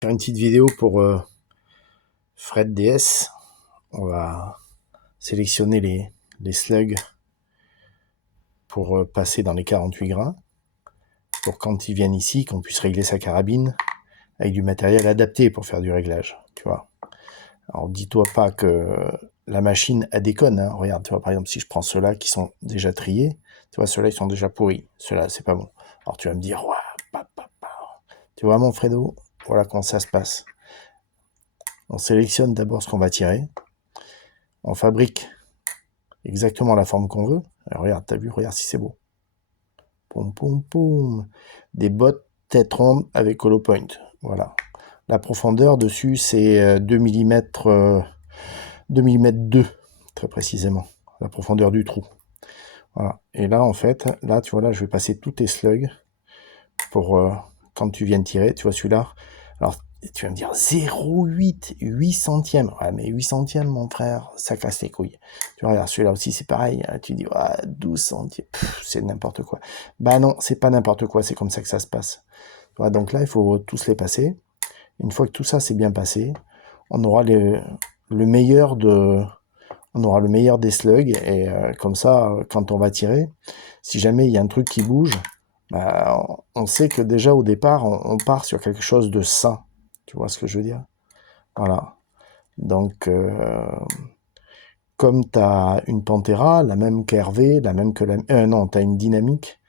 Faire une petite vidéo pour Fred DS. On va sélectionner les slugs pour passer dans les 48 grains, pour quand ils viennent ici, qu'on puisse régler sa carabine avec du matériel adapté pour faire du réglage, tu vois. Alors dis-toi pas que la machine a déconne, hein. Regarde, tu vois, par exemple, si je prends ceux-là qui sont déjà triés, tu vois, ceux-là ils sont déjà pourris, ceux-là c'est pas bon. Alors tu vas me dire, ouais, tu vois mon Fredo, voilà comment ça se passe. On sélectionne d'abord ce qu'on va tirer, on fabrique exactement la forme qu'on veut. Alors, regarde, t'as vu, regarde si c'est beau. Poum, poum, poum. Des bottes tête ronde avec hollow point. Voilà. La profondeur dessus, c'est 2 mm, 2 mm 2, très précisément. La profondeur du trou. Voilà. Et là, en fait, là, tu vois, là, je vais passer tous tes slugs pour quand tu viens de tirer. Tu vois, celui-là. Alors, tu vas me dire 0,8, 8 centièmes. Ouais, mais 8 centièmes, mon frère, ça casse les couilles. Tu vois, regarde, celui-là aussi, c'est pareil. Tu dis, ouais, 12 centièmes, c'est n'importe quoi. Bah non, c'est pas n'importe quoi, c'est comme ça que ça se passe. Tu vois, donc là, il faut tous les passer. Une fois que tout ça c'est bien passé, on aura le meilleur des slugs. Et comme ça, quand on va tirer, si jamais il y a un truc qui bouge, bah, on sait que déjà au départ, on part sur quelque chose de sain. Tu vois ce que je veux dire? Voilà. Donc, comme tu as une Pantera, la même qu'Hervé, la même que la... non, tu as une Dynamique,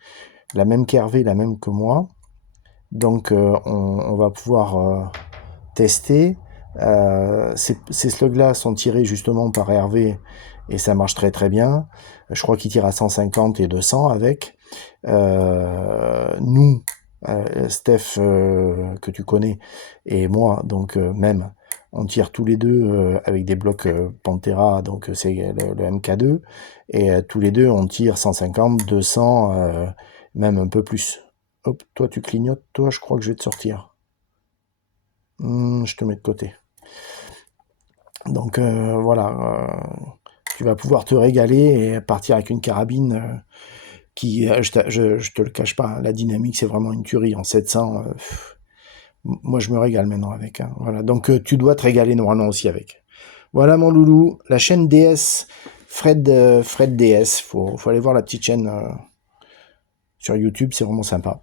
la même qu'Hervé, la même que moi. Donc, on va pouvoir tester. Ces slugs-là sont tirés justement par Hervé et ça marche très très bien. Je crois qu'il tire à 150 et 200 avec. Nous, Steph, que tu connais, et moi, donc même, on tire tous les deux avec des blocs Pantera, donc c'est le MK2, et tous les deux on tire 150, 200, même un peu plus. Hop, toi tu clignotes, toi je crois que je vais te sortir. Je te mets de côté. Donc voilà, tu vas pouvoir te régaler et partir avec une carabine qui, je te le cache pas, hein, la dynamique c'est vraiment une tuerie en 700. Moi je me régale maintenant avec. Hein, voilà, donc tu dois te régaler normalement aussi avec. Voilà mon loulou, la chaîne DS, Fred DS, faut aller voir la petite chaîne sur YouTube, c'est vraiment sympa.